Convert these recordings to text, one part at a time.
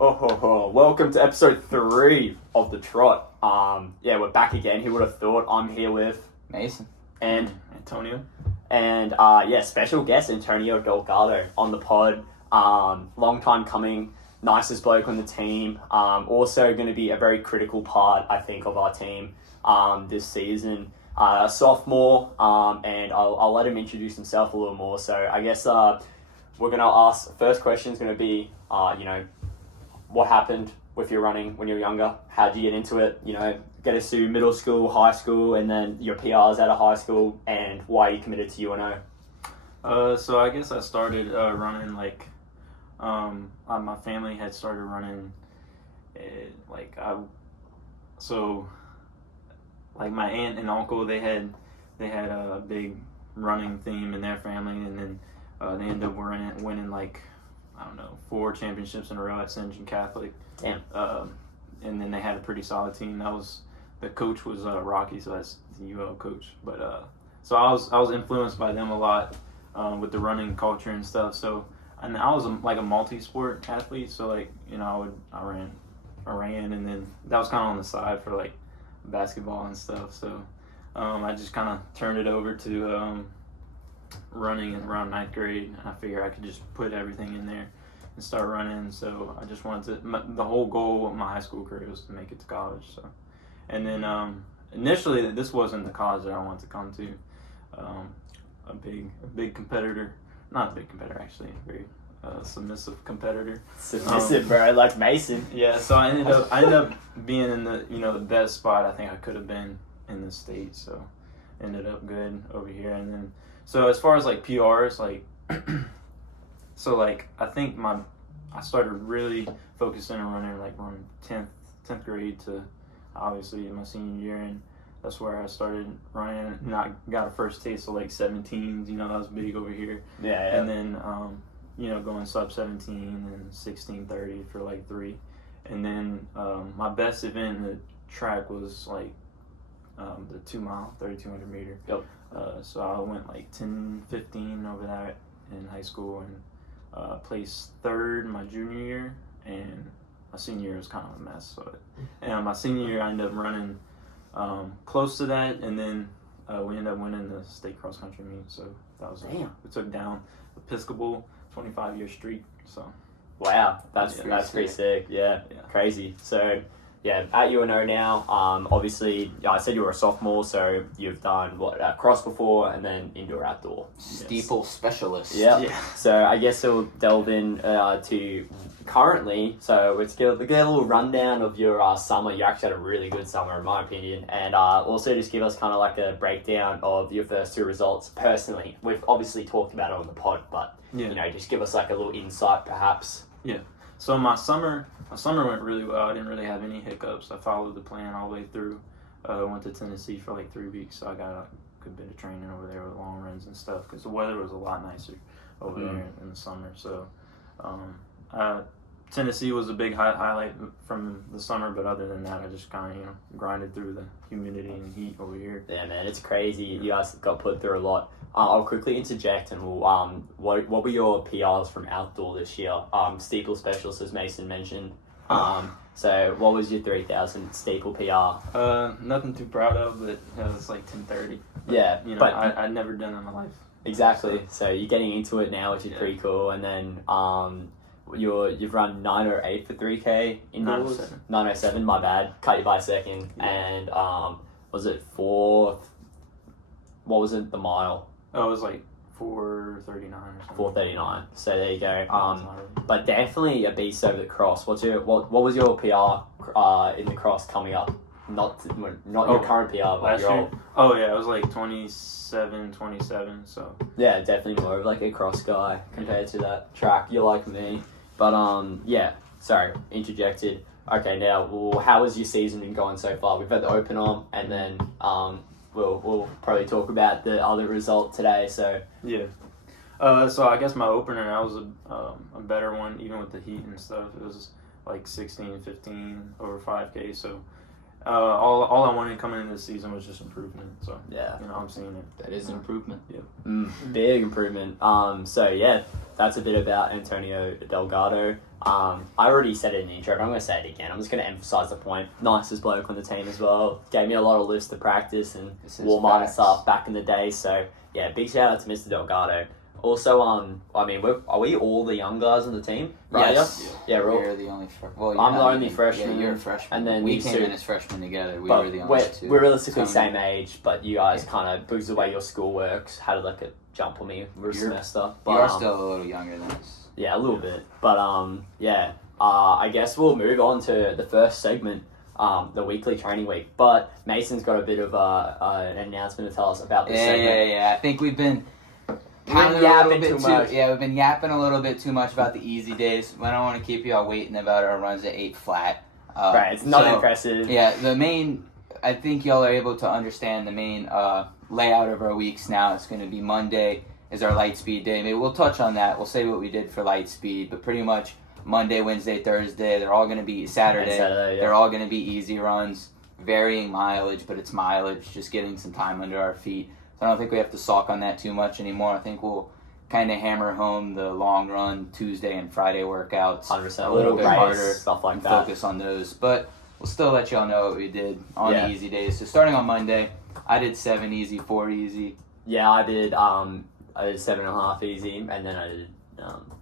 Welcome to episode 3 of the Trot. We're back again. Who would have thought? I'm here with Mason and Antonio, and special guest Antonio Delgardo on the pod. Long time coming, nicest bloke on the team. Also going to be a very critical part, I think, of our team this season. Sophomore, and I'll let him introduce himself a little more. So I guess we're gonna ask. First question is gonna be, what happened with your running when you were younger? How'd you get into it? Get us to middle school, high school, and then your PRs out of high school, and why you committed to UNO. So I guess I started running my family had started running, my aunt and uncle they had a big running theme in their family, and then they ended up winning 4 championships in a row at St. John Catholic. Damn. And then they had a pretty solid team. The coach was Rocky, so that's the UO coach. But so I was influenced by them a lot with the running culture and stuff. So and I was a multi-sport athlete. So I ran, and then that was kind of on the side for basketball and stuff. So I just kind of turned it over to running around 9th grade. I figured I could just put everything in there and start running. So I just wanted to. The whole goal of my high school career was to make it to college. So, and then initially this wasn't the college that I wanted to come to. A big competitor, not a big competitor actually, a very submissive competitor. Submissive, bro, like Mason. Yeah. So I ended up being in the the best spot I think I could have been in the state. So ended up good over here, and then. So as far as PRs, I think I started really focusing on running around 10th grade to obviously my senior year, and that's where I started running, and I got a first taste of 17s, that was big over here. Yeah. And then going sub 17 and 16:30 for 3, and then my best event in the track was the 2 mile 3,200 meter. Yep. So I went 10-15 over that in high school, and placed 3rd my junior year, and my senior year was kind of a mess. So, and my senior year I ended up running close to that, and then we ended up winning the state cross country meet. So that was we took down Episcopal 25-year streak. So wow, that's pretty sick. Yeah, crazy. So. Yeah, at UNO now, obviously, I said you were a sophomore, so you've done, cross before, and then indoor outdoor. Steeple specialist. Yeah. So I guess we'll delve in to currently, so let's get a little rundown of your summer. You actually had a really good summer, in my opinion, and also just give us kind of a breakdown of your first 2 results personally. We've obviously talked about it on the pod, but, just give us a little insight, perhaps. Yeah. So my summer went really well. I didn't really have any hiccups. I followed the plan all the way through. Went to Tennessee for 3 weeks, so I got a good bit of training over there with long runs and stuff, because the weather was a lot nicer over there in the summer. So Tennessee was a big highlight from the summer, but other than that, I just kind of grinded through the humidity and heat over here. Yeah, man, it's crazy. You guys got put through a lot. I'll quickly interject, and we'll what were your PRs from outdoor this year? Steeple specialist, as Mason mentioned. So what was your 3,000 steeple PR? Nothing too proud of, but it was 10:30. Yeah, but I'd never done it in my life. Exactly. So you're getting into it now, which is pretty cool. And then you've run 9:08 for 3K indoors. 9:07. My bad. Cut you by a second. Yeah. And was it 4? What was it? The mile. Oh, it was 4:39 or something. 4:39. So there you go. But definitely a beast over the cross. What was your PR in the cross coming up? Not your current PR, but last your year. old. Oh yeah, it was 27. So yeah, definitely more of a cross guy compared to that track. You're like me, but Sorry, interjected. Okay, now how has your season been going so far? We've had the open on, and then we'll probably talk about the other result today. So yeah. So I guess my opener, that was a better one, even with the heat and stuff. It was 16-15 over 5K. So All I wanted coming into the season was just improvement. So Yeah. I'm seeing it. That is an improvement. Big improvement. So yeah, that's a bit about Antonio Delgardo. I already said it in the intro, but I'm going to say it again. I'm just going to emphasize the point. Nicest bloke on the team as well. Gave me a lot of lifts to practice and warm up and stuff back in the day. So yeah, big shout out to Mr. Delgardo. Also, I mean, are we all the young guys on the team? Right? Yes. Yeah, We're the only freshman. I'm the only freshman. Yeah, you're a freshman. And then we you came two- in as freshmen together. We but were the only two. we're realistically coming same in. age, but you guys kind of, because of the way your school works, had like a jump on me for a semester. But, You are still a little younger than us. Yeah, a little bit. But yeah. I guess we'll move on to the first segment, the weekly training week. But Mason's got a bit of an announcement to tell us about this segment. Yeah. I think we've been yapping too much. Yeah, we've been yapping a little bit too much about the easy days. I don't want to keep y'all waiting about our runs at 8 flat. Right, it's not impressive. Yeah, I think y'all are able to understand the main layout of our weeks now. It's going to be Monday is our light speed day. Maybe we'll touch on that. We'll say what we did for light speed, but pretty much Monday, Wednesday, Thursday, they're all going to be Saturday. Yeah. They're all going to be easy runs, varying mileage, but it's mileage, just getting some time under our feet. So I don't think we have to sulk on that too much anymore. I think we'll kind of hammer home the long run Tuesday and Friday workouts 100%. a little bit race, harder, stuff like and that. focus on those. But we'll still let y'all know what we did on Yeah. the easy days. So starting on Monday, I did 7 easy, 4 easy. Yeah, I did 7.5 easy, and then I did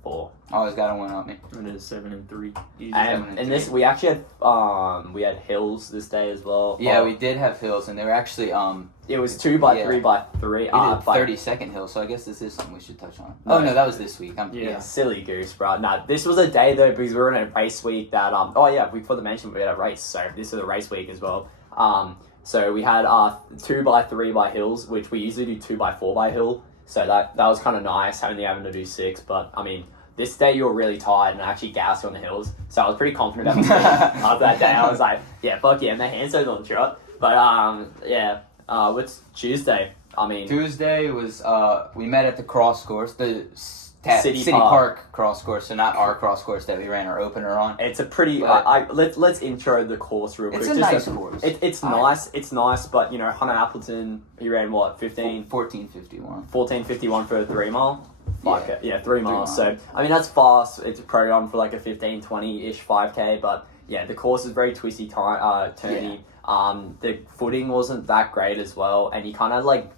4. Always got to win on me. I did 7 and 3. Easy. And this, we actually had hills this day as well. Yeah, we did have hills, and they were actually It was 2 by 3 by 3. we did 30-second hills, so I guess this is something we should touch on. No. Oh no, that was this week. Yeah. Silly goose, bro. Nah, this was a day though because we were in a race week that we forgot to mention we had a race, so this is a race week as well. So we had 2 by 3 by hills, which we usually do 2 by 4 by hill. So that was kind of nice having to do 6, but I mean. This day you were really tired and I actually gassed on the hills, so I was pretty confident about my speed. After that day, I was like, yeah, fuck yeah, and the Hanso's on the trot. But what's Tuesday? I mean, Tuesday was we met at the cross course, the City Park cross course, so not our cross course that we ran our opener on. it's a pretty. But- Let's intro the course real quick. It's a nice course. It's nice. It's nice, but Hunter Appleton, he ran what 14:51. 14:51 for a 3 mile. 3 3 miles. miles. So, I mean, that's fast. It's programmed for like a 15, 20-ish 5K. But, yeah, the course is very twisty, turny. The footing wasn't that great as well. And you kind of,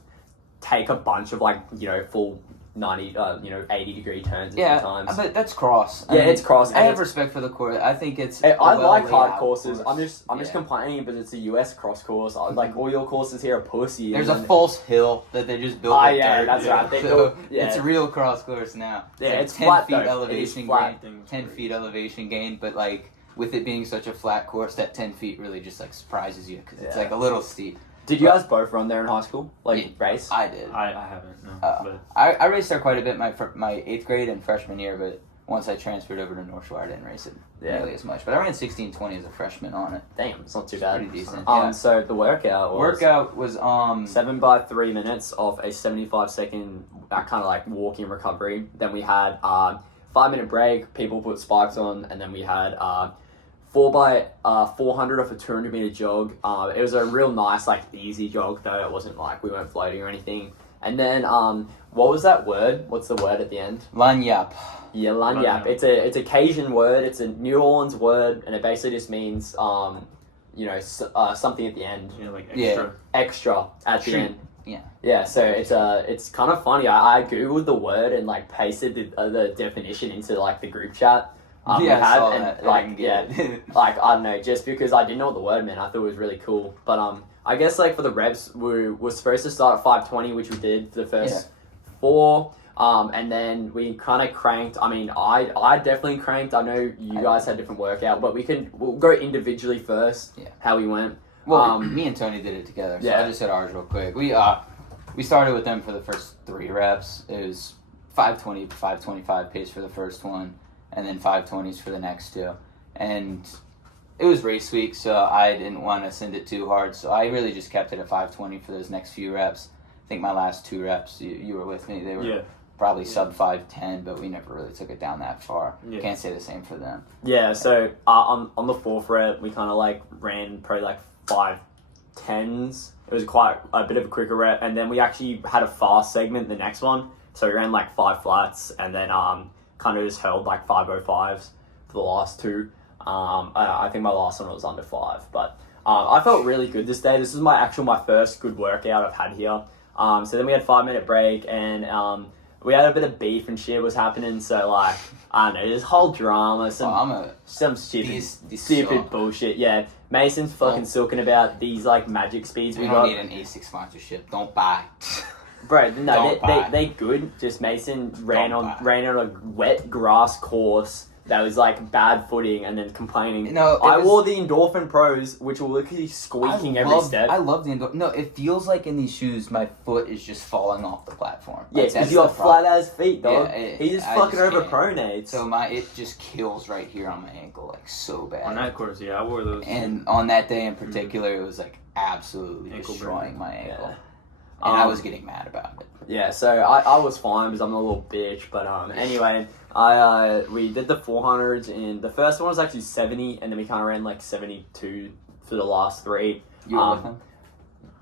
take a bunch of, full 90, 80-degree turns a few times. But that's cross. Yeah, it's cross. I have respect for the course. I think it's I like hard well-laid-out courses. course. I'm just complaining, but it's a US cross course. All your courses here are pussy. There's and a then- false hill that they just built with yeah, dirt. that's right. They So built- yeah. It's a real cross course now. Yeah, like it's 10 flat feet though. It is elevation flat. gain. 10 feet elevation gain, but with it being such a flat course, that 10 feet really just surprises you because it's a little steep. Did you guys both run there in high school? Race? I did. I haven't, no. But I raced there quite a bit my 8th grade and freshman year, but once I transferred over to North Shore, I didn't race it nearly as much. But I ran 16:20 as a freshman on it. Damn, it's not too bad. Pretty decent. So the workout was 7 by 3 minutes of a 75-second kind of walking recovery. Then we had 5-minute break. People put spikes on, and then we had 4 by 400 off a 200-meter jog. It was a real nice easy jog though. It wasn't we weren't floating or anything. And then what was that word? What's the word at the end? Lanyap. Yeah, lanyap. It's a Cajun word. It's a New Orleans word, and it basically just means something at the end. extra. Extra at the end. Yeah. Yeah, so it's kind of funny. I googled the word and pasted the definition into the group chat. I saw that. I didn't get it. I don't know, just because I didn't know what the word meant, I thought it was really cool. But I guess for the reps, we were supposed to start at 520, which we did for the first 4. And then we kind of cranked. I mean, I definitely cranked. I know you guys had different workout, but we'll go individually first. Yeah. How we went. Well, me and Tony did it together, so I just said ours real quick. We started with them for the first 3 reps. It was 520, 525 pace for the first one, and then 520s for the next 2. And it was race week, so I didn't want to send it too hard, so I really just kept it at 520 for those next few reps. I think my last 2 reps, you were with me, they were probably sub 510, but we never really took it down that far. Yeah. Can't say the same for them. Yeah, so on the 4th rep, we kind of ran probably 510s. It was quite a bit of a quicker rep, and then we actually had a fast segment the next one. So we ran like 5 flats, and then kind of just held like 505s for the last two. I think my last one was under 5, but I felt really good this day. This is my first good workout I've had here. So then we had 5-minute break, and we had a bit of beef and shit was happening. So like, I don't know, this whole drama, some stupid bullshit. Yeah, Mason's fucking silking about these like magic speeds we don't need an ASIC sponsorship. Don't buy. Bro, no, they good. Just Mason ran on a wet grass course that was like bad footing, and then complaining. No, I wore the Endorphin Pros, which were literally squeaking every step. I love the Endorphin. No, it feels like in these shoes, my foot is just falling off the platform. Yeah, because you got flat ass feet, dog. Yeah, he just fucking over pronates. So it just kills right here on my ankle, like so bad. On that course, yeah, I wore those. And on that day in particular, it was like absolutely ankle destroying my ankle. Yeah. And I was getting mad about it. Yeah, so I was fine because I'm a little bitch. But anyway, we did the 400s, and the first one was actually 70, and then we kind of ran like 72 for the last 3. You were with him?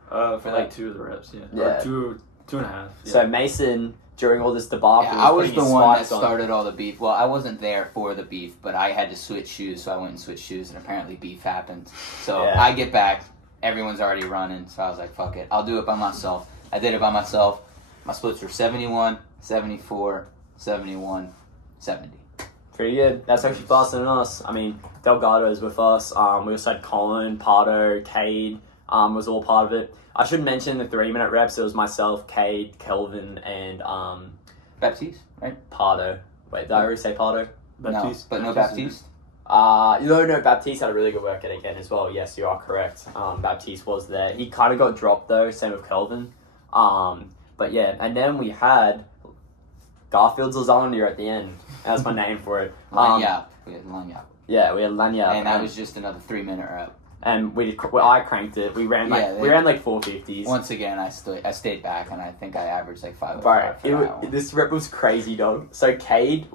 For like 2 of the reps, yeah. Or 2.5. Yeah. So Mason, during all this debacle, I was the one that started all the beef. Well, I wasn't there for the beef, but I had to switch shoes, so I went and switched shoes, and apparently beef happened. So I get back. Everyone's already running, so I was like, fuck it. I'll do it by myself. I did it by myself. My splits were 71, 74, 71, 70. Pretty good. That's actually faster than us. I mean, Delgardo is with us. We also had Colin, Pardo, Cade was all part of it. I should mention the 3-minute reps. It was myself, Cade, Kelvin, and Baptiste, right? Pardo. Wait, did I already say Pardo? Baptiste. No, but no Baptiste? No, Baptiste had a really good workout again as well. Yes, you are correct. Baptiste was there. He kind of got dropped though, same with Kelvin. But yeah, and then we had Garfield's lasagna at the end. That's my name for it. Lanyap. We had Lanyap. Yeah, we had Lanyap. And that was just another 3-minute rep. And I cranked it. We ran like 450s. Once again, I stayed back, and I think I averaged like 505. This rep was crazy, dog. So Cade,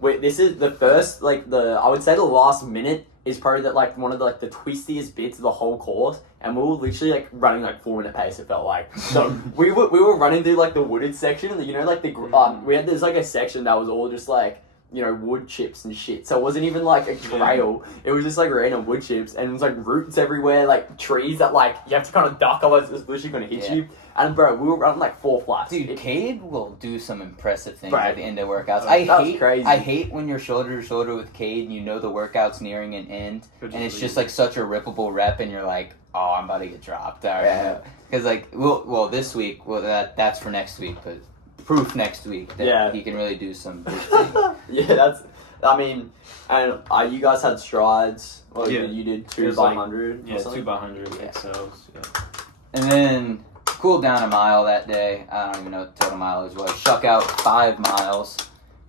this is the first, I would say the last minute is probably one of the twistiest bits of the whole course, and we were literally running 4-minute pace, it felt like. So we were running through the wooded section, we had this a section that was all just wood chips and shit. So it wasn't even a trail. It was just random wood chips, and it was roots everywhere, trees that you have to kind of duck, otherwise it's literally gonna hit you. And bro, we were running 4 flats. Dude, Cade will do some impressive things at the end of workouts. Crazy. I hate when you're shoulder to shoulder with Cade and you know the workout's nearing an end, and it's just such a rippable rep, and you're like, oh, I'm about to get dropped. All right, because this week, that's for next week, but proof next week that he can really do some big things. Yeah, and you guys had strides. Well, you did 2 by 100. Yeah, 2 by 100 XLs. Yeah. And then cooled down a mile that day. I don't even know what the total mileage was. Shuck out 5 miles,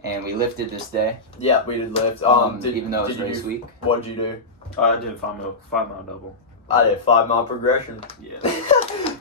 and we lifted this day. Yeah, we did lift. Even though it was race week. What did you do? I did a 5-mile double. I did a 5-mile progression. Yeah.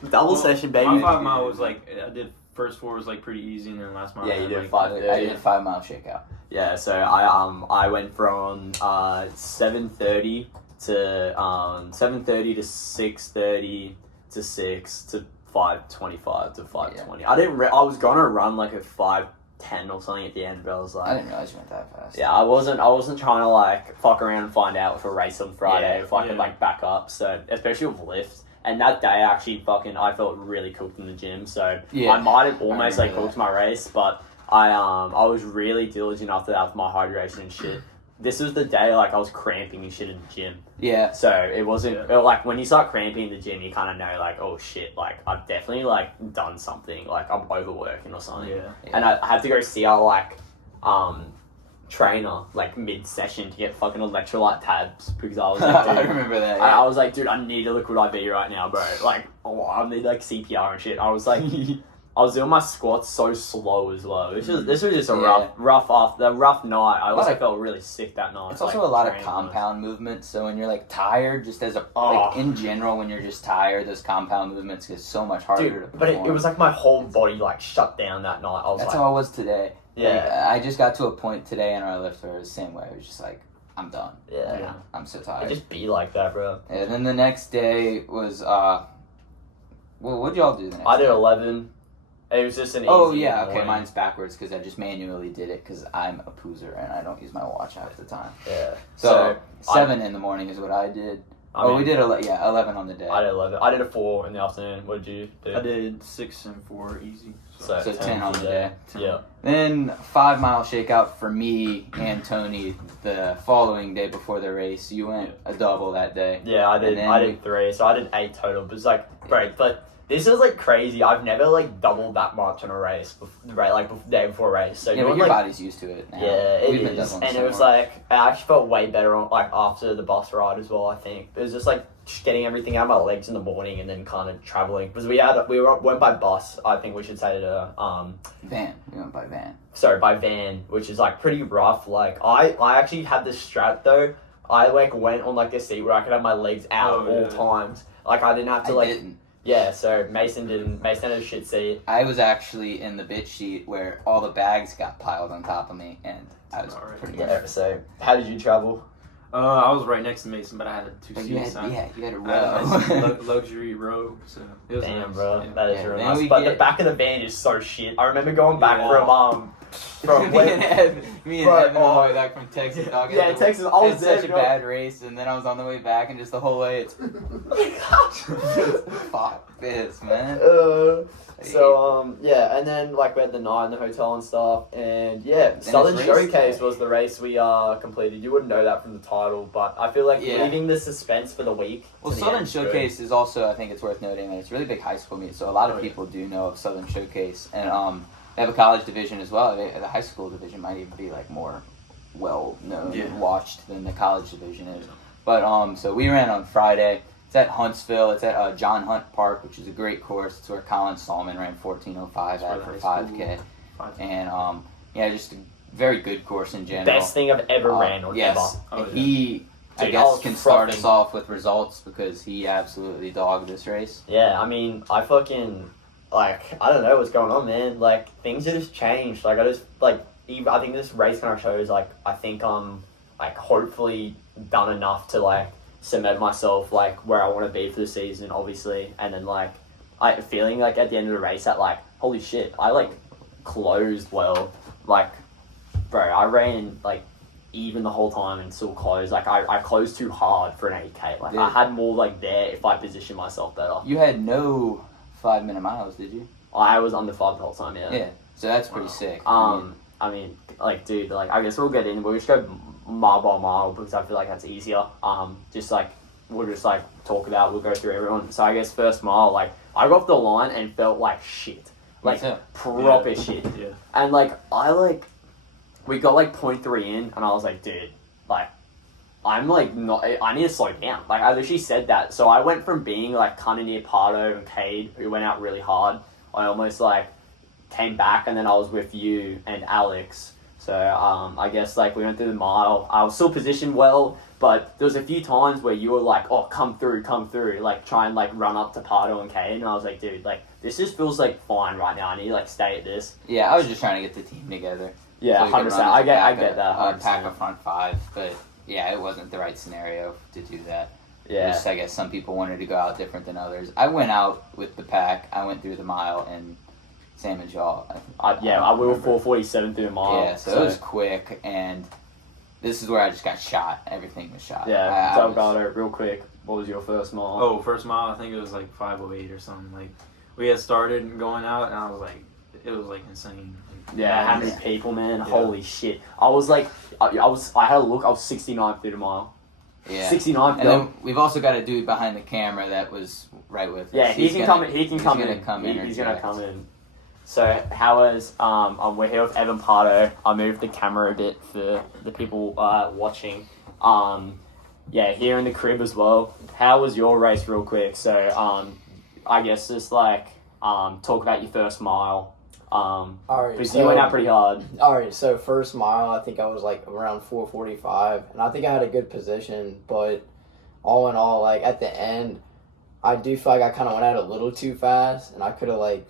Double session, baby. My 5 mile was I did first 4 was pretty easy, and then last mile. Yeah, you did 5. I did a 5-mile shakeout. Yeah, so I went from 7:30 to 7:30 to 6:30 to 6 to 5:25 to 5:20. Yeah. I was gonna run a 5:10 or something at the end, but I was like, I didn't realize you went that fast. Yeah, I wasn't trying to fuck around and find out with a race on Friday if I could back up. So especially with lifts. And that day, actually, I felt really cooked in the gym. So I might have almost cooked my race, but I was really diligent after that with my hydration and shit. This was the day I was cramping and shit in the gym. Yeah. So it wasn't when you start cramping in the gym, you kind of know oh shit, I've definitely done something, I'm overworking or something. Yeah. And I had to go see our trainer mid session to get fucking electrolyte tabs because I was dude, I remember that. Yeah. I was dude, I need a liquid IV right now, bro. I need CPR and shit. I was I was doing my squats so slow as well. This was just a rough night. I also felt really sick that night. It's also a lot of compound movements. So when you're tired, just as in general, when you're just tired, those compound movements get so much harder to perform. But it was my whole body shut down that night. That's how I was today. Yeah. I just got to a point today in our lift where it was the same way. It was just I'm done. Yeah. I'm so It tired. just be like that, bro. And then the next day was well, what'd y'all do the next I did day? 11. It was just an easy Oh yeah, okay, morning. mine's backwards because I just manually did it because I'm a poozer and I don't use my watch half the time. Yeah. So 7 in the morning is what I did. We did 11 on the day. I did 11. I did a 4 in the afternoon. What did you do? I did 6 and 4 easy. So 10 on the day. 10. Yeah. Then 5 mile shakeout for me and Tony the following day before the race. You went a double that day. Yeah, I did. And then I did 3, so I did 8 total. But it's like, bro, but this is like crazy. I've never like doubled that much in a race, right? Like the day before a race. So Yeah, but your body's used to it now. Yeah, it We've been is. doubling And so it was much. like I actually felt way better on like after the bus ride as well. I think it was just like just getting everything out of my legs in the morning and then kind of traveling because went by bus. I think we should say to Van. We went by van. sorry, by van, which is like pretty rough. Like I actually had this strat though. I like went on like a seat where I could have my legs out all times. Like I didn't have to I didn't. Yeah, so Mason didn't. Mason had a shit seat. I was actually in the bitch seat where all the bags got piled on top of me, and I was pretty much. Yeah. So how did you travel? I was right next to Mason, but I had 2 seats. You had a I had a nice row. luxury row, so it was Damn, nice. bro, Yeah. that is Yeah, really then nice. we But get- the back of the van is so shit. I remember going back Yeah. from me and Evan on the oh. way back from Texas. Dog. Yeah, Texas. I was there, such a bro. bad race, and then I was on the way back, and just the whole way, it's fuck this, man. Yeah, and then like we had the night in the hotel and stuff, and yeah, Southern race Showcase day. was the race we completed. You wouldn't know that from the title, but I feel like Yeah. leaving the suspense for the week. Well, to the Southern end is good. Showcase is also, I think it's worth noting that it's a really big high school meet, so a lot of Oh, yeah. people do know of Southern Showcase, and they have a college division as well. The high school division might even be like more well known and watched than the college division is. But so we ran on Friday. It's at Huntsville. It's at John Hunt Park, which is a great course. It's where Colin Stallman ran 14:05 at for 5K, and just a very good course in general. Best thing I've ever ran or yes. ever. And he, I Dude, I guess, was can start us frothing. off with results because he absolutely dogged this race. Yeah, I mean, I fucking like I don't know what's going on, man. Like things have just changed. Like I just like I think this race kind of shows like I think I'm like hopefully done enough to like cement myself like where I want to be for the season, obviously, and then like I feeling like at the end of the race that like holy shit, I like closed well. Like, bro, I ran like even the whole time and still closed. Like I closed too hard for an 8K. Like I Dude. had more like there if I positioned myself better. You had no 5-minute miles, did you? I was under 5 the whole time, yeah. Yeah. So that's pretty sick. I mean, like, dude, like, I guess we'll get in. We'll just go mile by mile because I feel like that's easier. Just like we'll just like talk about. We'll go through everyone. So I guess first mile, like, I got off the line and felt like shit, like Me too. proper shit. Yeah. And like we got like 0.3 in, and I was like, dude, like, I'm like not. I need to slow down. Like I literally said that. So I went from being like kind of near Pardo and Cade, who went out really hard. I almost like came back, and then I was with you and Alex. So I guess like we went through the mile. I was still positioned well, but there was a few times where you were like, "Oh, come through," like try and like run up to Pardo and Cade, and I was like, "Dude, like this just feels like fine right now. I need to like stay at this." Yeah, I was just trying to get the team together. Yeah, So we could 100%. run I as a get that. pack 100%. of front 5, but yeah, it wasn't the right scenario to do that. Yeah. Just, I guess some people wanted to go out different than others. I went out with the pack. I went through the mile, and Sam and Shaw. I we were 4:47 through the mile. Yeah, so it was quick, and this is where I just got shot. Everything was shot. Yeah, I was- Delgardo, real quick. What was your first mile? Oh, first mile, I think it was like 5:08 or something. Like, we had started going out, and I was like, it was like insane. Yeah, how many people, man? Yeah. Holy shit! I was like, I had a look. I was 69 through the mile. Yeah. 69. And then we've also got a dude behind the camera that was right with us. Yeah, he can come in. He can come gonna in. come in. He's gonna come in. So how was we're here with Evan Pardo. I moved the camera a bit for the people watching. Yeah, here in the crib as well. How was your race, real quick? So I guess just like talk about your first mile. Alright, Because so, you went out pretty hard. Alright, so first mile, I think I was like around 4:45, and I think I had a good position, but all in all, like at the end, I do feel like I kind of went out a little too fast, and I could have like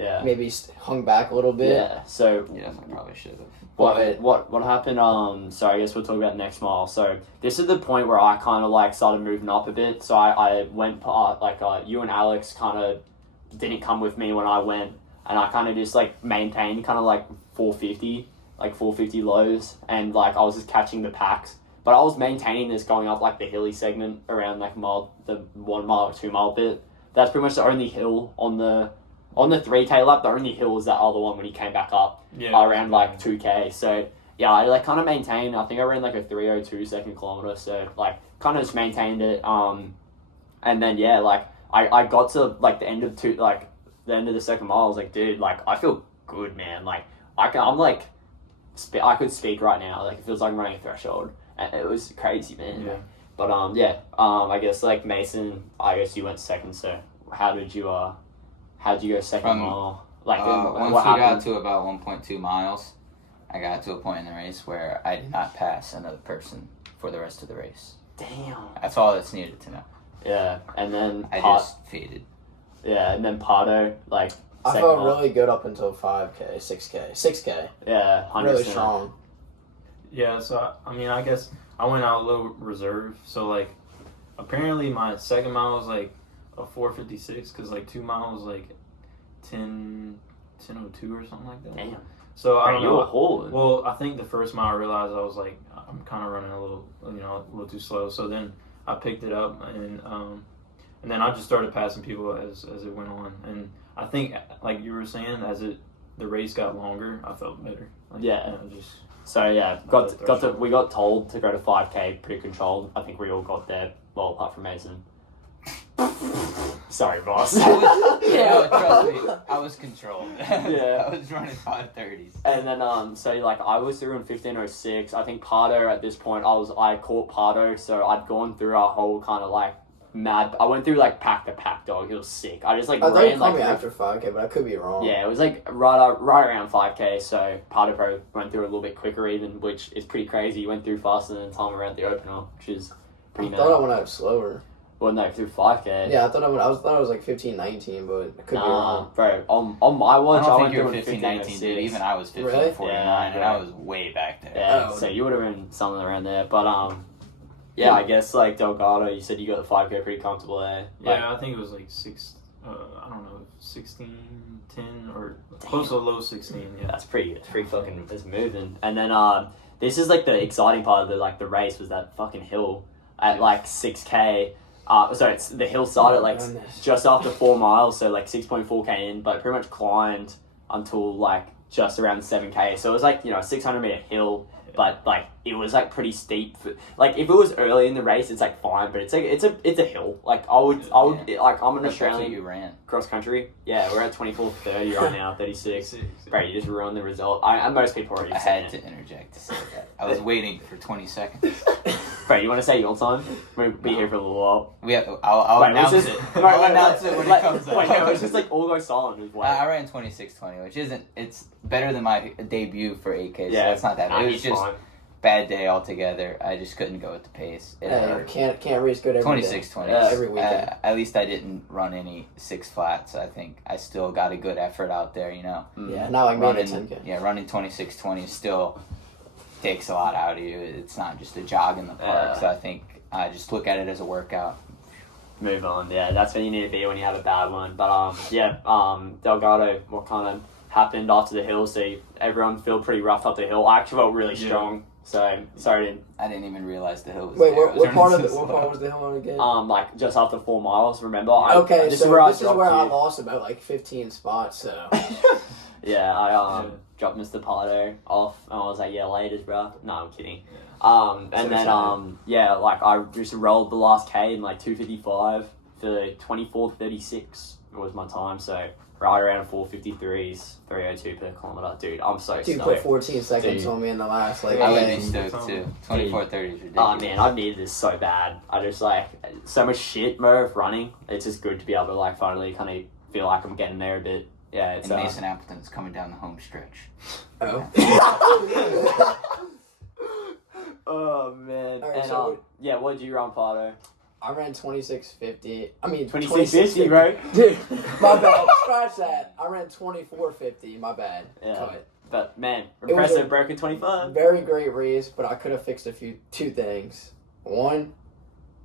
Yeah. maybe hung back a little bit. Yeah. So You definitely probably should have. what happened? So I guess we'll talk about next mile. So this is the point where I kind of like started moving up a bit. So I went you and Alex kind of didn't come with me when I went, and I kind of just like maintained kind of like 450 lows, and like I was just catching the packs. But I was maintaining this going up like the hilly segment around like the 1 mile or 2 mile bit. That's pretty much the only hill on the 3K lap. The only hill was that other one when he came back up around like 2K. So yeah, I like kind of maintained. I think I ran like a 3:02 second kilometer. So like kind of just maintained it. And then yeah, like I got to like the end of the end of the second mile. I was like, dude, like I feel good, man. Like I could speak right now. Like it feels like I'm running a threshold. And it was crazy, man. Yeah. But I guess like Mason, I guess you went second. So how did you go second mile? Like Once what we happened? got to about 1.2 miles, I got to a point in the race where I did not pass another person for the rest of the race. Damn. That's all that's needed to know. Yeah, and then I just faded. Yeah, and then Pardo like. I second felt mile. really good up until 5K, 6K. Yeah, 100%. Really strong. Yeah, so I mean, I guess I went out a little reserve. So like, apparently my second mile was like a 4:56 because like 2 miles like 10:02 or something like that. Damn. So I don't You know. were hauling. Well, I think the first mile I realized I was like I'm kind of running a little too slow. So then I picked it up and then I just started passing people as it went on. And I think like you were saying, the race got longer, I felt better. Like, Yeah. Just. So yeah, we got told to go to 5K pretty controlled. I think we all got there. Well, apart from Mason. Sorry, boss. No, trust me, I was controlled. Yeah. I was running 5:30s. And then so like I was through in 15:06. I think Pardo at this point I caught Pardo, so I'd gone through our whole kind of like mad. I went through like pack to pack, dog. It was sick. I just like I thought you ran called like me after 5K, but I could be wrong. yeah, it was like right around 5K. So Pardo probably went through a little bit quicker even, which is pretty crazy. He went through faster than time around the opener, which is pretty I mad. thought I went out slower. Well, no, through 5K. Yeah, I thought I was like 15-19, but I could be wrong. Bro, on my watch, I don't I think went you through were in 15:19, dude. Even I was 15:49, Really? Yeah, and I was way back there. Yeah, Oh. so you would have been something around there. But yeah, I guess like Delgardo, you said you got the 5K pretty comfortable there. Like, Yeah, I think it was like 16, 10, or close to low 16. Yeah. that's pretty. It's pretty fucking. It's moving. And then this is like the exciting part of the race was that fucking hill at like 6K. Sorry, the hill started Oh, like goodness. just after 4 miles, so like 6.4K in, but pretty much climbed until like just around 7K. So it was like 600-meter hill. But like it was like pretty steep. Like if it was early in the race, it's like fine. But it's a hill. Like I would like I'm an That's what Australian you ran. cross country. Yeah, we're at 24:30 right now, 36. Bro, you just ruined the result. Most people already I said had it. to interject to say that. I was waiting for 20 seconds. Bro, you want to say your time? We'll be here for a little while. I'll Wait, announce let's it. just- I'll announce it when it comes up. Wait, no, it's just like all go silent. Just wait. I ran 26:20, which it's better than my debut for 8K. So Yeah, that's not that bad. It was it's just fine. bad day altogether. I just couldn't go at the pace. It Yeah, hurt. can't race good every day. 26:20. Yeah, every weekend. At least I didn't run any 6 flats. I think I still got a good effort out there. Yeah, not like me at 10K. running 26:20 still takes a lot out of you. It's not just a jog in the park. So I think I just look at it as a workout. Move on. Yeah, that's where you need to be when you have a bad one. But Delgardo, what kind of happened after the hill? So everyone feel pretty rough up the hill. I actually felt really strong. So sorry I didn't even realize the hill was Wait, there. I was what part running of so what slow. part was the hill on again? to like just after 4 miles. Remember? Okay, this so is where I this is where I dropped lost about like 15 spots. So you. Yeah, I dropped Mr. Pardo off, and I was like, yeah, laters, bro. No, I'm kidding. And So then sad. like I just rolled the last K in like 2:55 for 24:36 was my time. So right around 4:53s, 3:02 per kilometer. Dude, I'm so dude stoked. put 14 seconds Dude. on me in the last like. I would game. be stoked too. 24:30 is ridiculous. Oh man, I've needed this so bad. I just like so much shit, bro, of running. It's just good to be able to like finally kind of feel like I'm getting there a bit. Yeah, it's And Mason Appleton's coming down the home stretch. Oh. Oh man. Alright, And so yeah, what did you run, Pardo? I ran 26:50. I mean 26:50, bro. Dude, my bad. Scratch that. I ran 24:50. My bad. Yeah. Cut. But man, was impressive, a- broken 25. Very great race, but I could have fixed two things. One,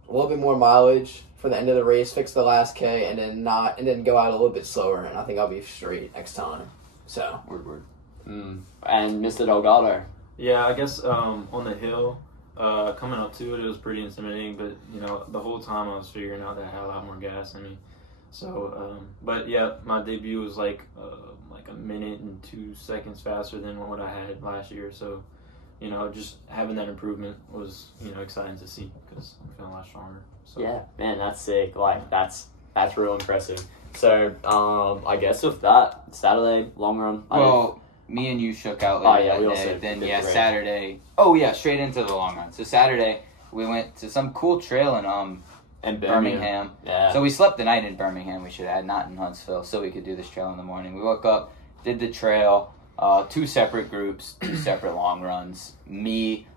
a little bit more mileage for the end of the race, fix the last K, and then go out a little bit slower, and I think I'll be straight next time. So. Word. And Mr. Delgardo. Yeah, I guess on the hill, coming up to it, it was pretty intimidating. But the whole time I was figuring out that I had a lot more gas in me. So, but yeah, my debut was like a minute and 2 seconds faster than what I had last year. So, just having that improvement was exciting to see because I'm feeling a lot stronger. So. Yeah, man, that's sick. Like that's real impressive. So, I guess with that, Saturday long run. Well, me and you shook out later we that also day. Then did the race. Saturday. Oh yeah, straight into the long run. So Saturday we went to some cool trail in Birmingham. Yeah. So we slept the night in Birmingham. We should add, not in Huntsville, so we could do this trail in the morning. We woke up, did the trail. 2 separate groups, 2 separate long runs. Me,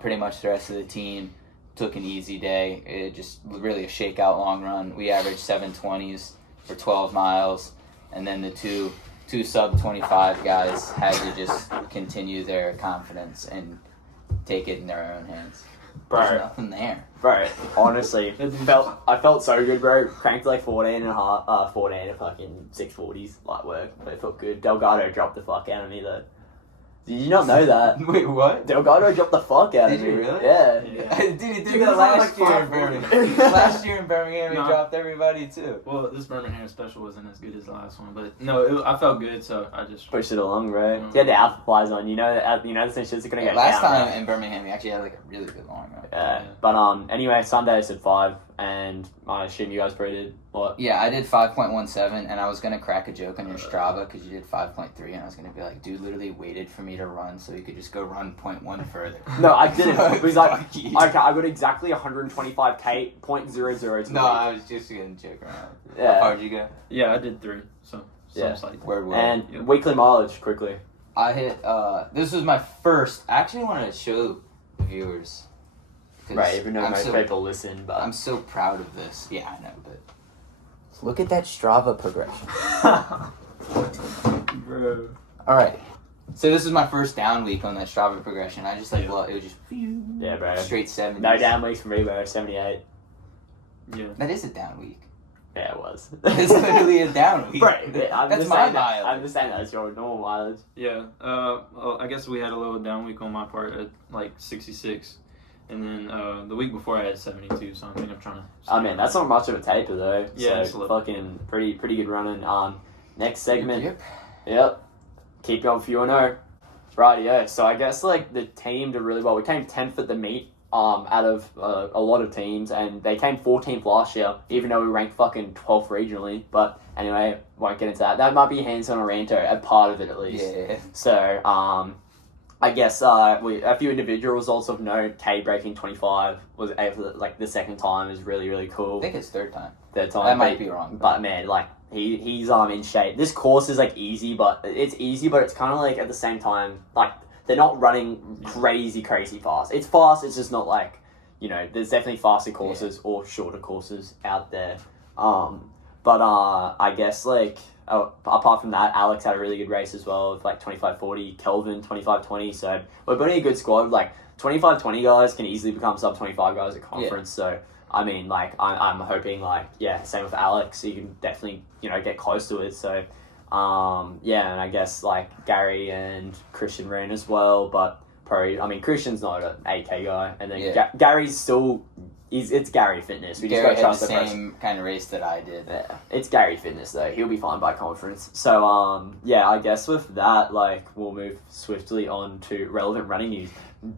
pretty much the rest of the team, took an easy day. It just really a shakeout long run. We averaged 7:20s for 12 miles, and then the two sub 25 guys had to just continue their confidence and take it in their own hands. There's Bro, nothing there. honestly, I felt so good, bro. Cranked like 14 to fucking 640s, light work, but it felt good. Delgado dropped the fuck out of me though. Did you not know that? Wait, what? Delgado dropped the fuck out of Did me. you really? Yeah. Dude, he did Dude, that it was last like year in 540. Birmingham. Last year in Birmingham, he No. dropped everybody too. Well, this Birmingham special wasn't as good as the last one, but no, I felt good, so I just Pushed it along, bro. He had the alpha flies on. The same shit's gonna go Last down. time right? in Birmingham, he actually had like a really good long run. Yeah. But anyway, Sunday I said 5, and I assume you guys probably did what? Yeah, I did 5.17, and I was gonna crack a joke on your Strava because you did 5.3, and I was gonna be like, dude literally waited for me to run so he could just go run 0.1 further. No, I didn't. Because Fuck you. I got exactly 125k, 0.00 to No, the week. I was just gonna joke around. Yeah. How far did you go? yeah, I did 3, so Yeah. slight. Word. And Yep. weekly mileage, quickly. I hit, this was my first, I actually wanted to show the viewers. 'cause Right, even though I'm most so- people listen, but I'm so proud of this. Yeah, I know, but look at that Strava progression. Bro. All right. So this is my first down week on that Strava progression. I just it was just yeah, bro. straight 70s. No down weeks from me, bro. 78. Yeah. That is a down week. Yeah, it was. It's literally a down week. Right, yeah, I'm That's just my saying that. mileage. I'm just saying that's your normal mileage. Yeah. Well, I guess we had a little down week on my part at like 66. And then the week before I had 72, so I think I'm trying to... I mean, that's not much of a taper though. Yeah, it's so a little. fucking pretty good running. Next segment. Yep. Yep. Keep going for 0. Right, yeah. So I guess like the team did really well. We came 10th at the meet out of a lot of teams, and they came 14th last year, even though we ranked fucking 12th regionally. But anyway, won't get into that. That might be Hanso and Ranto, a part of it at least. Yeah. So I guess a few individual results of note. K breaking 25 was able to, like the second time is really really cool. I think it's third time. Third time, I might be wrong. but man, like he's in shape. This course is like easy, but it's kind of like at the same time like they're not running crazy fast. It's fast. It's just not like there's definitely faster courses or shorter courses out there. But I guess like apart from that, Alex had a really good race as well with like 25:40, Kelvin 25:20. So we're building a good squad. Like 25:20 guys can easily become sub 25 guys at conference. So. I mean, like, I'm hoping, like, yeah, same with Alex, you can definitely, get close to it, so, yeah, and I guess, like, Gary and Christian ran as well, but probably, I mean, Christian's not an 8K guy, and then Gary's still, it's Gary Fitness, we Gary just gotta had the trust same kind of race that I did. Yeah, it's Gary Fitness, though, he'll be fine by conference, so, yeah, I guess with that, like, we'll move swiftly on to relevant running news.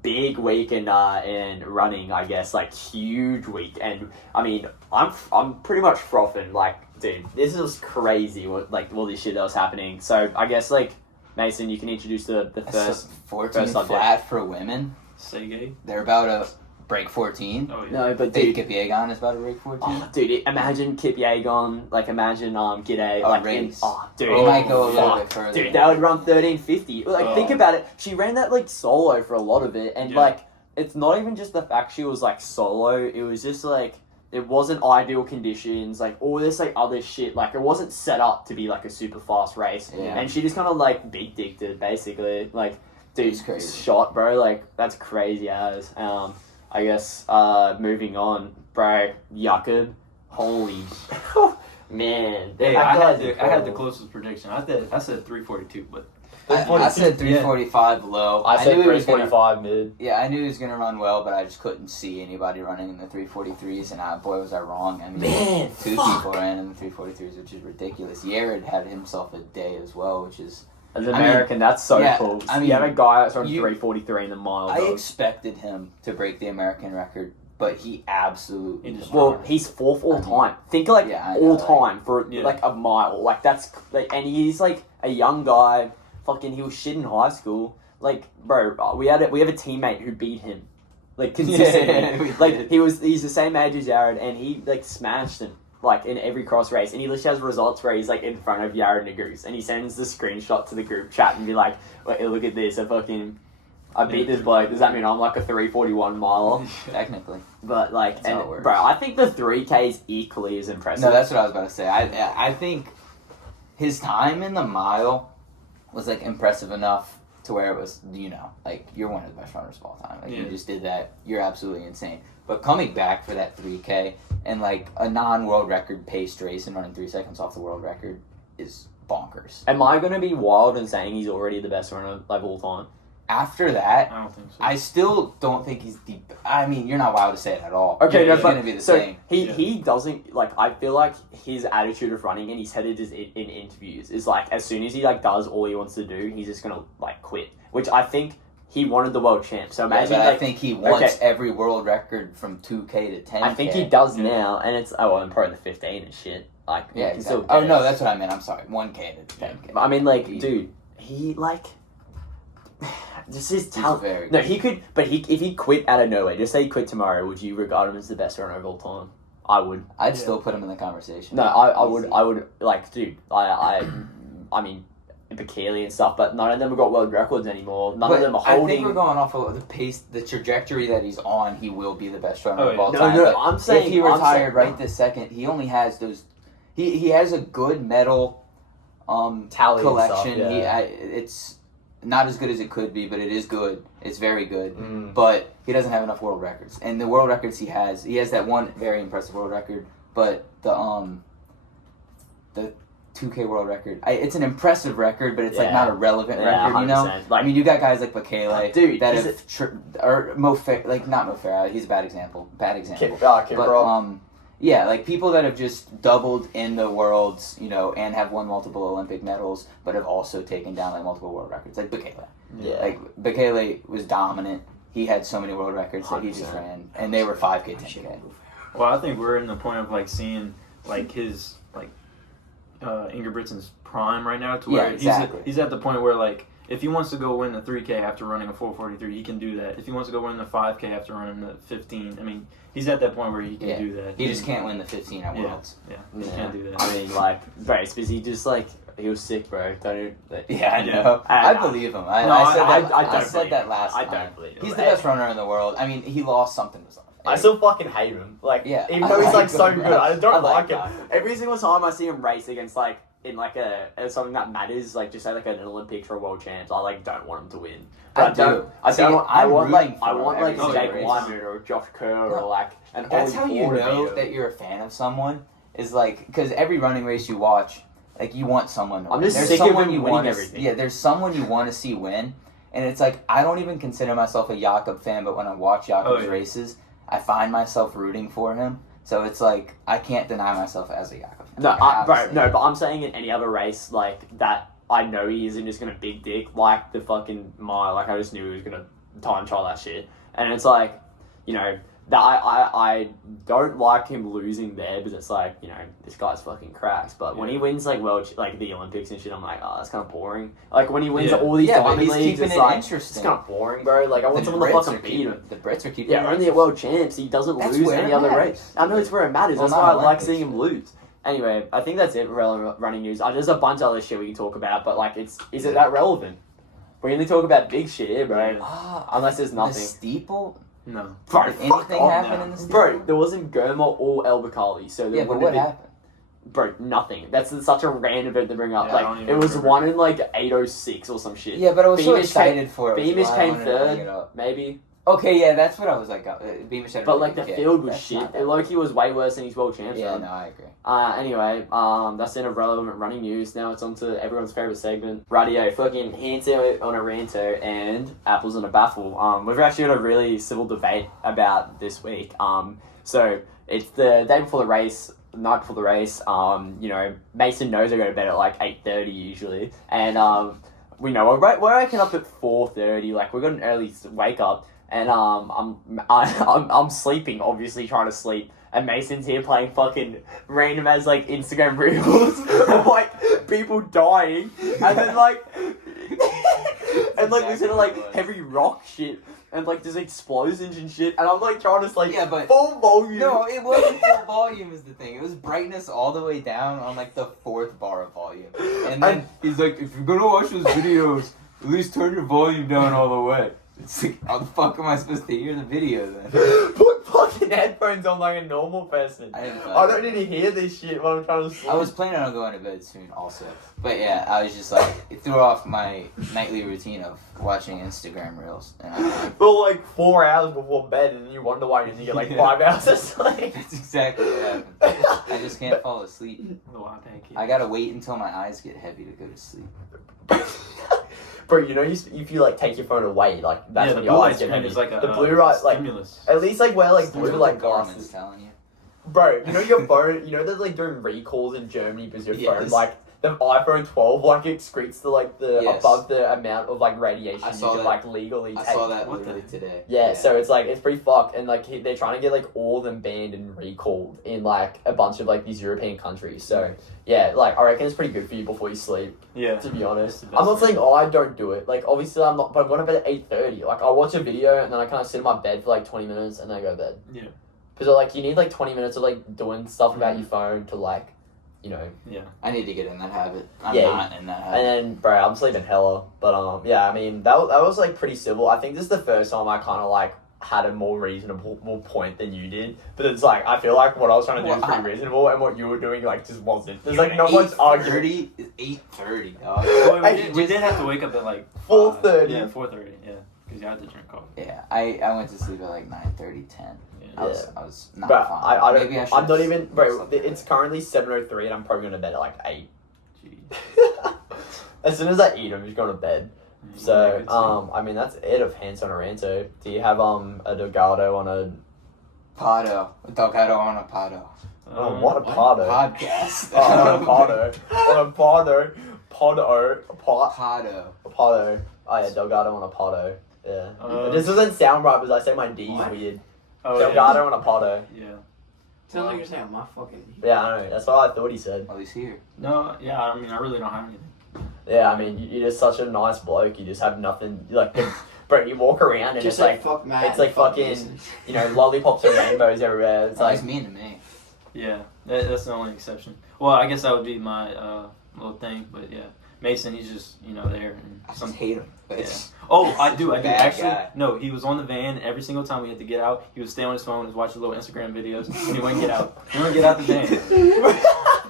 Big week in running, I guess, like huge week, and I mean, I'm pretty much frothing. Like, dude, this is crazy. All this shit that was happening. So I guess like Mason, you can introduce the first. 14 subject. flat for women. Say gay. They're about to break 14. Oh, yeah. No, but Dave dude, Kipiegon is about to break 14. oh, dude, imagine Kip Yeagon, like imagine G'day, A like race. dude, He might go a little fuck. bit further. Dude, that would run 13:50. Like, Oh. think about it. She ran that like solo for a lot of it, and Yeah. like, it's not even just the fact she was like solo. It was just like it wasn't ideal conditions, like all this like other shit, like it wasn't set up to be like a super fast race. Yeah. And she just kind of like big dicked it basically. Like, dude, It's crazy. shot, bro. Like that's crazy as. I guess moving on, bro. Jakob, holy man. Hey, that I guy's had the incredible. closest prediction. I said 342, but I said 345 low. I said knew he was gonna- 345 mid. Yeah, I knew he was going to run well, but I just couldn't see anybody running in the 343s, and boy, was I wrong. I mean, Man, two fuck. people ran in the 343s, which is ridiculous. Yared had himself a day as well, which is... As an American, that's so yeah, cool. I mean, you have a guy that's on you- 343 in the mile. I dog. expected him to break the American record, but he absolutely... He just- Well, he's fourth all time. Think like Yeah, I all know, time for Yeah. like a mile. Like that's like, and he's like a young guy. Fucking, he was shit in high school. Like, bro, we have a teammate who beat him, like consistently. we Like did. he's the same age as Jared, and he like smashed him like in every cross race. And he literally has results where he's like in front of Jared Nagoose, and he sends the screenshot to the group chat and be like, "Wait, look at this! I beat this bloke. Does that mean I'm like a 341 miler?" Technically. But like, That's how it and works. bro, I think the 3K is equally as impressive. No, that's what I was about to say. I think his time in the mile was like impressive enough to where it was, like you're one of the best runners of all time. Like you Yeah. just did that. You're absolutely insane. But coming back for that 3K and like a non-world record paced race and running 3 seconds off the world record is bonkers. Am I going to be wild in saying he's already the best runner of all time? After that, I don't think so. I still don't think he's the. I mean, you're not wild to say it at all. Okay, Yeah, he's no, going but to be the so same. he doesn't like. I feel like his attitude of running, and he's headed in interviews, is like as soon as he like does all he wants to do, he's just gonna like quit. Which I think he wanted the world champ. So Yeah, imagine but like I think he wants okay. every world record from 2K to 10K. I think he does now, and it's and probably the 15 and shit. Like Yeah, he can still exactly. Oh get no, it. that's what I meant. I'm sorry. 1K to 10K. I mean, like, He- dude, he like just his He's talent. very No, good. he could, but if he quit out of nowhere, just say he quit tomorrow, would you regard him as the best runner of all time? I would. I'd Yeah. still put him in the conversation. No, I Easy. would like, dude. I mean, Bikili and stuff, but none of them have got world records anymore. None of But them are I think holding. we're going off of the pace, the trajectory that he's on. He will be the best runner Oh, of yeah. all No, time. no, But I'm saying if he I'm retired saying- right this second, he only has those. He has a good medal Tally and collection. stuff, yeah. It's not as good as it could be, but it is good. It's very good. Mm. But he doesn't have enough world records. And the world records he has that one very impressive world record, but the 2K world record. It's an impressive record, but it's like Yeah. not a relevant Yeah, record, you know? 100%. Like, I mean, you got guys like Bekele Dude, that is have or Mo Farah, like not Mo Farah, he's a bad example. Kid But Rock. yeah, like people that have just doubled in the worlds, and have won multiple Olympic medals, but have also taken down like multiple world records, like Bekele. Yeah. Like Bekele was dominant. He had so many world records that he just 100%. ran, and they were 5K, 10K. Well, I think we're in the point of like seeing like his like Ingebrigtsen's prime right now, to Yeah, where exactly. he's at the point where like if he wants to go win the 3K after running a 4:43, he can do that. If he wants to go win the 5K after running the 15, I mean, he's at that point where he can Yeah. do that. He just can't win the 15 at Yeah. Worlds. Yeah, he just can't do that. I mean, like, bro, it's because he just like he was sick, bro. Don't. Yeah, I Yeah. know. I- I believe him. I, No, I said I that. don't said believe that him. last I time. don't believe him. He's the best runner in the world. I mean, he lost something bizarre. I still fucking hate him. Like, Yeah, even I though he's like like so him, good, bro. I don't I like like him. him. Every single time I see him race against like in like something that matters, like just say like an Olympics or a world champs, I like don't want him to win. I But do. I See, don't. I I'm want rooting like for I want every like single Jake race. Wyman or Josh Kerr or No. like an That's Ollie how you Porter know video. that you're a fan of someone. Is like because every running race you watch, like you want someone. To I'm win. just There's sick of someone him you winning want to. everything. Yeah, there's someone you want to see win, and it's like I don't even consider myself a Jakob fan, but when I watch Jakob's yeah. races, I find myself rooting for him. So it's like I can't deny myself as a Jakob fan. No, Like, I bro, obviously- no, but I'm saying in any other race like that, I know he isn't just gonna big dick like the fucking mile. Like I just knew he was gonna time trial that shit, and it's like, that I don't like him losing there because it's like this guy's fucking cracks. But when he wins like the Olympics and shit, I'm like, oh, that's kind of boring. Like when he wins Yeah. all these Yeah, but diamond he's leagues, keeping it's it like it's interesting. kind of boring, bro. Like I want someone to Brits fucking are beat keeping- him. The Brits are keeping. Yeah, it only at interesting. world champs. He doesn't That's lose where any it other matters. race. I know it's where it matters. Well, That's why I not like Olympics, seeing him but- lose. Anyway, I think that's it for relevant running news. There's a bunch of other shit we can talk about, but like, is it that relevant? We only talk about big shit here, bro. Ah, Unless there's the nothing. steeple. No. Bro, Did fuck anything off happen now. in this? Bro, there wasn't Gurma or El Bakali, so there Yeah, but would've what been- happened? Bro, nothing. That's such a random event to bring up. Yeah, I don't like, even it was remember. one in like 8:06 or some shit. Yeah, but I was so Beamish excited for it. which is Beamish why I came wanted to bring it third, up. maybe. Okay, yeah, that's what I was like. Beamish had a But really like the good kick. field was That's shit. not that Loki was way worse than his world champs. Yeah, run. no, I agree. Anyway, that's in irrelevant running news. Now it's on to everyone's favourite segment. Radio, fucking Hanso on a Ranto and Apples on a Baffle. We've actually got a really civil debate about this week. So it's the day before the race, the night before the race. Mason knows I go to bed at like 8:30 usually. And we know we're waking up at 4:30, like we've got an early wake up. And I'm sleeping, obviously trying to sleep, and Mason's here playing fucking random as like Instagram reels of like people dying, and then like and like listen to like heavy rock shit, and like there's explosions and shit, and I'm like trying to sleep full volume. No, it wasn't full volume is the thing. It was brightness all the way down on like the 4th bar of volume. And then he's like, if you're gonna watch those videos, at least turn your volume down all the way. It's like, how the fuck am I supposed to hear the video then? Put fucking headphones on like a normal person. I don't need to hear this shit while I'm trying to sleep. I was planning on going to bed soon also. But yeah, I was just like, it threw off my nightly routine of watching Instagram reels. And I was like, for like 4 hours before bed, and you wonder why you didn't get like 5 hours of sleep. that's exactly what happened. I just can't fall asleep. I gotta wait until my eyes get heavy to go to sleep. Bro, if you like take your phone away, like that's when the blue your light eyes get screen heavy. is like The blue light, like stimulus. at least like wear like That's blue what light the government's glasses. telling you. Bro, your phone, they're like doing recalls in Germany because your phone, Yes. like the iPhone 12, like excretes the Yes. above the amount of like radiation I you saw can that. like legally I take. saw that What literally the- today. Yeah, so it's like it's pretty fucked, and like they're trying to get like all of them banned and recalled in like a bunch of like these European countries. So yeah, like I reckon it's pretty good for you before you sleep. Yeah. To be honest, That's the best I'm not thing. saying I don't do it. Like obviously I'm not, but I'm going to bed at 8:30. Like I'll watch a video and then I kind of sit in my bed for like 20 minutes and then I go to bed. Yeah. Because like you need like 20 minutes of like doing stuff about your phone to like, Yeah. I need to get in that habit. I'm Yeah, not in that habit. And then, bro, I'm sleeping hella. But yeah, I mean that was like pretty civil. I think this is the first time I kind of like had a more reasonable point than you did. But it's like I feel like what I was trying to do was pretty reasonable, and what you were doing like just wasn't. There's like not much argument. 8:30 is 8:30, dog. Well, Hey, we did have to wake up at like 4:30. Yeah, 4:30. Yeah, because you had to drink coffee. Yeah, I went to sleep at like 9:30, 10. Yeah. I was not But fine. I don't. Maybe I I'm not should've even, bro. slept It's currently 7:03, and I'm probably going to bed at like 8. Jeez. As soon as I eat, I'm just going to bed. Yeah, So, good sleep. I mean, that's it of Hanso on a Ranto. Do you have a Delgardo on a Poddo. Delgardo on a Poddo. what a Pardo? Podcast. On a Pardo. On a Pardo. Poddo. Poddo. Poddo. Oh yeah, Delgardo on a Poddo. Yeah. Uh, This doesn't sound right because I say my D's What? weird. Oh, Delgardo on a Poddo. Yeah. Sounds like you're saying my fucking. Yeah, I know. That's what I thought he said. Oh, he's here. No, yeah. I mean, I really don't have anything. Yeah, I mean, you're just such a nice bloke. You just have nothing. Like, bro, you walk around and Just it's like, fuck Matt. it's like and fuck fucking, Mason. lollipops and rainbows everywhere. It's Oh, like, he's mean to me. Yeah, that's the only exception. Well, I guess that would be my little thing, but yeah, Mason, he's just there and I some. just hate him. Yeah. Oh, I do. Bad Actually, guy. no. He was on the van every single time we had to get out. He would stay on his phone and watch little Instagram videos, and he wouldn't get out. He wouldn't get out the van.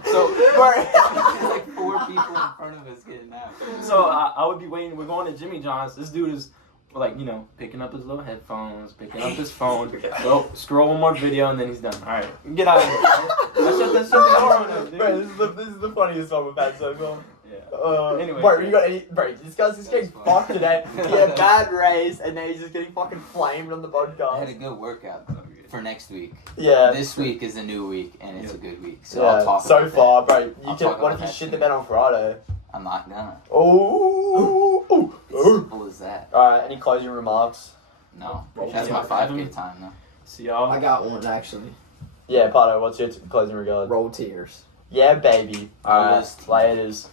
So, There's like 4 people in front of us getting out. so I would be waiting. We're going to Jimmy John's. This dude is like, picking up his little headphones, picking up his phone. Go scroll one more video, and then he's done. All right, get out of here. I shut the door on him, dude. bro, this is the funniest one we've had so far. Yeah. Anyway, bro, you got any? Bro, this guy's just getting That's fine. fucked today. He had a bad race, and now he's just getting fucking flamed on the I had a podcast. good workout for next week. Yeah. This week is a new week, and it's a good week. So yeah. I'll talk So about far, bro. I'll What talk about if you that shit the soon. bed on Friday? that. I'm not gonna. Oh. It's simple as that. Alright, any closing remarks? No. Bro, That's yeah. my 5K time, though. see y'all. I got one actually. Yeah, Pardo, what's your closing regard? Roll tears. Yeah, baby. Alright, Lowest. laters.